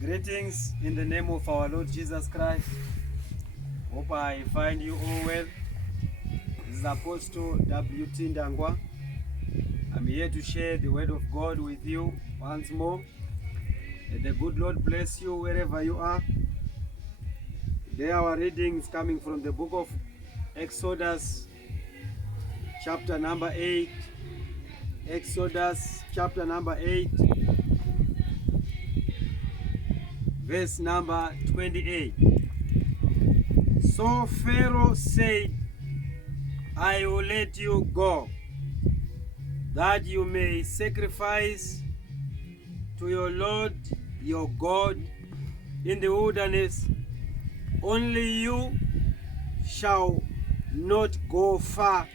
Greetings in the name of our Lord Jesus Christ. Hope I find you all well. This is Apostle W.T. Ndangwa. I'm here to share the word of God with you once more. May the good Lord bless you wherever you are. Today our reading is coming from the book of Exodus, chapter number 8. Exodus, chapter number 8. Verse number 28. So Pharaoh said, I will let you go, that you may sacrifice to your Lord your God in the wilderness. Only you shall not go far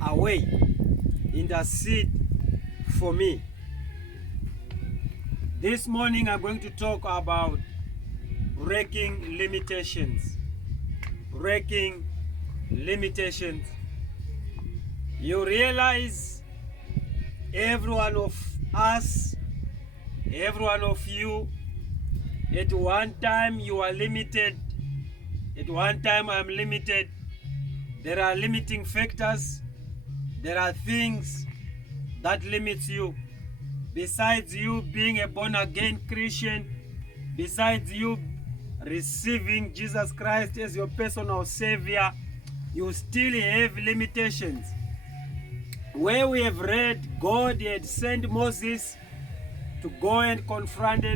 away. Intercede for me. This morning I'm going to talk about breaking limitations. Breaking limitations. You realize every one of us, every one of you, at one time you are limited. At one time I'm limited. There are limiting factors. There are things that limits you. Besides you being a born-again Christian, besides you receiving Jesus Christ as your personal Savior, you still have limitations. Where we have read, God had sent Moses to go and confront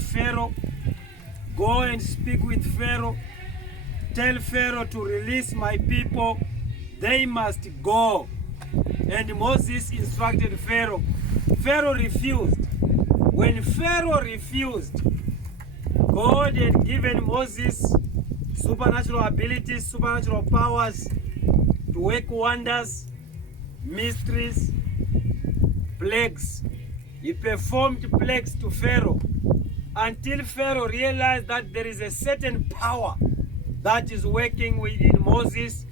Pharaoh, go and speak with Pharaoh, tell Pharaoh to release my people, they must go. And Moses instructed Pharaoh. Pharaoh refused. When Pharaoh refused, God had given Moses supernatural abilities, supernatural powers to work wonders, mysteries, plagues. He performed plagues to Pharaoh until Pharaoh realized that there is a certain power that is working within Moses.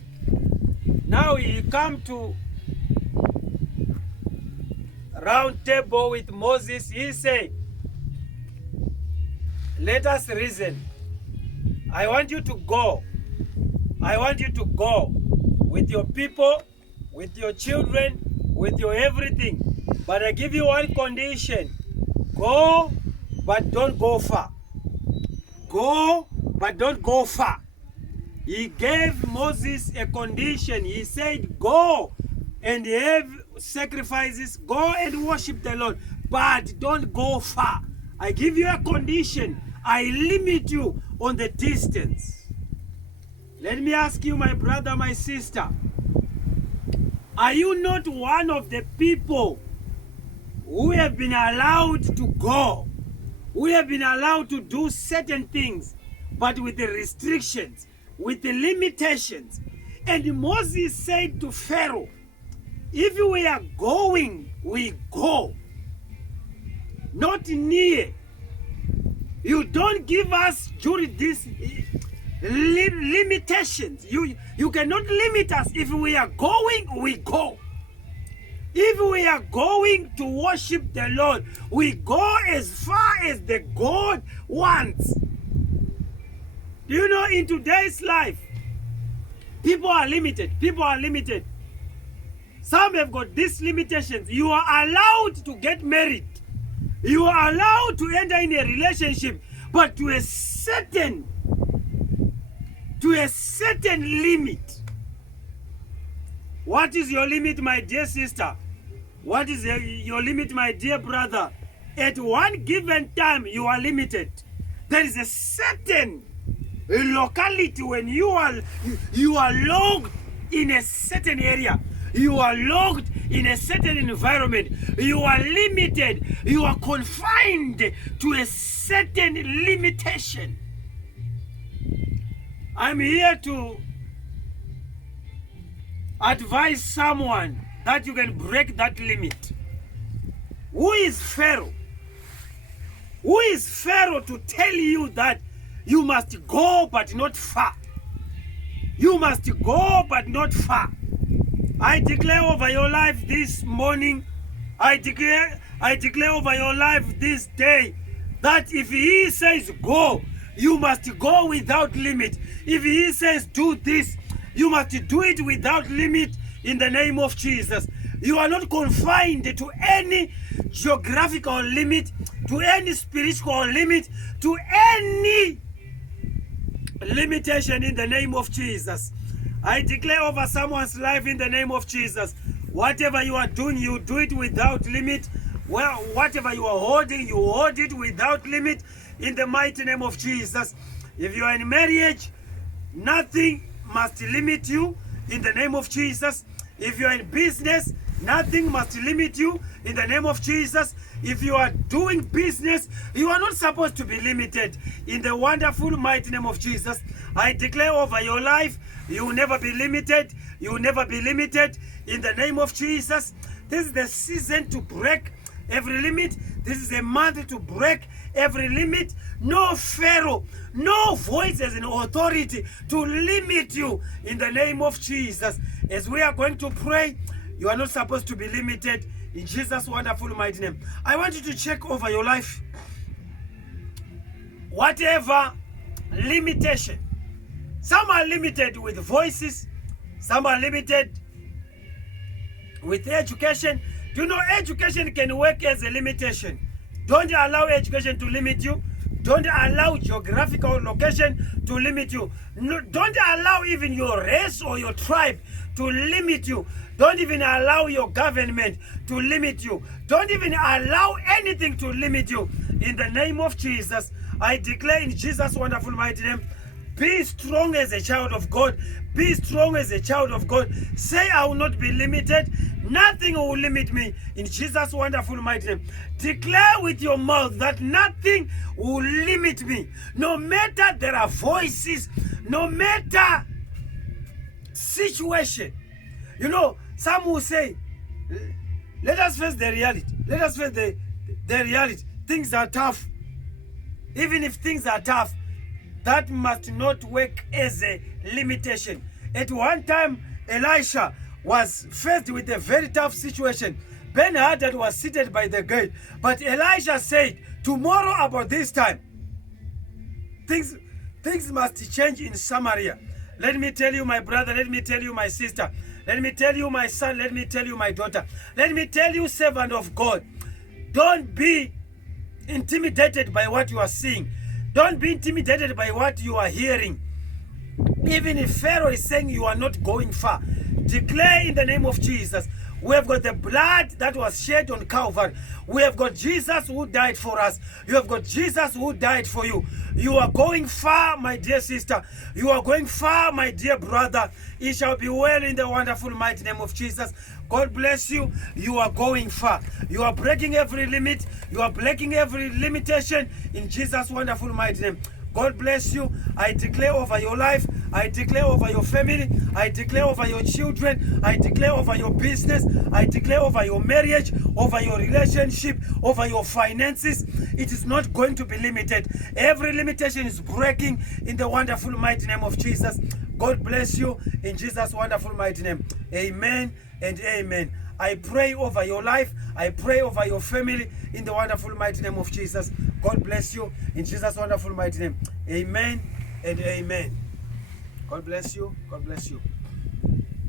Now he come to round table with Moses. He said, let us reason. I want you to go. I want you to go with your people, with your children, with your everything. But I give you one condition. Go, but don't go far. Go, but don't go far. He gave Moses a condition. He said, go and have sacrifices, go and worship the Lord, but don't go far. I give you a condition. I limit you on the distance. Let me ask you, my brother, my sister, are you not one of the people who have been allowed to go, who have been allowed to do certain things, but with the restrictions, with the limitations? And Moses said to Pharaoh, if we are going, we go. Not near. You don't give us during these limitations. You cannot limit us. If we are going, we go. If we are going to worship the Lord, we go as far as the God wants. Do you know, in today's life, people are limited. People are limited. Some have got these limitations. You are allowed to get married. You are allowed to enter in a relationship, but to a certain limit. What is your limit, my dear sister? What is your limit, my dear brother? At one given time, you are limited. There is a certain locality when you are locked in a certain area. You are locked in a certain environment. You are limited. You are confined to a certain limitation. I'm here to advise someone that you can break that limit. Who is Pharaoh? Who is Pharaoh to tell you that you must go but not far? You must go but not far. I declare over your life this morning, I declare over your life this day, that if he says go, you must go without limit. If he says do this, you must do it without limit in the name of Jesus. You are not confined to any geographical limit, to any spiritual limit, to any limitation in the name of Jesus. I declare over someone's life in the name of Jesus. Whatever you are doing, you do it without limit. Well, whatever you are holding, you hold it without limit in the mighty name of Jesus. If you are in marriage, nothing must limit you in the name of Jesus. If you are in business, nothing must limit you in the name of Jesus. If you are doing business, you are not supposed to be limited in the wonderful mighty name of Jesus. I declare over your life, you will never be limited. You will never be limited in the name of Jesus. This is the season to break every limit. This is a month to break every limit. No Pharaoh, no voices in authority to limit you in the name of Jesus. As we are going to pray, you are not supposed to be limited in Jesus' wonderful mighty name. I want you to check over your life. Whatever limitation, some are limited with voices, some are limited with education. Do you know education can work as a limitation? Don't allow education to limit you. Don't allow geographical location to limit you. No, don't allow even your race or your tribe to limit you. Don't even allow your government to limit you. Don't even allow anything to limit you. In the name of Jesus, I declare in Jesus' wonderful mighty name, be strong as a child of God. Be strong as a child of God. Say, I will not be limited. Nothing will limit me. In Jesus' wonderful mighty name. Declare with your mouth that nothing will limit me. No matter there are voices, no matter situation. You know, some will say, let us face the reality. Let us face the reality. Things are tough. Even if things are tough, that must not work as a limitation. At one time, Elisha was faced with a very tough situation. Ben-Hadad was seated by the gate. But Elisha said, tomorrow about this time, things must change in Samaria. Let me tell you, my brother, let me tell you, my sister, let me tell you, my son, let me tell you, my daughter, let me tell you, servant of God, don't be intimidated by what you are seeing. Don't be intimidated by what you are hearing. Even if Pharaoh is saying you are not going far, declare in the name of Jesus. We have got the blood that was shed on Calvary. We have got Jesus who died for us. You have got Jesus who died for you. You are going far, my dear sister. You are going far, my dear brother. It shall be well in the wonderful mighty name of Jesus. God bless you. You are going far. You are breaking every limit. You are breaking every limitation in Jesus' wonderful mighty name. God bless you. I declare over your life. I declare over your family. I declare over your children. I declare over your business. I declare over your marriage, over your relationship, over your finances. It is not going to be limited. Every limitation is breaking in the wonderful mighty name of Jesus. God bless you in Jesus' wonderful mighty name. Amen and amen. I pray over your life. I pray over your family in the wonderful mighty name of Jesus. God bless you in Jesus' wonderful mighty name. Amen and amen. God bless you. God bless you.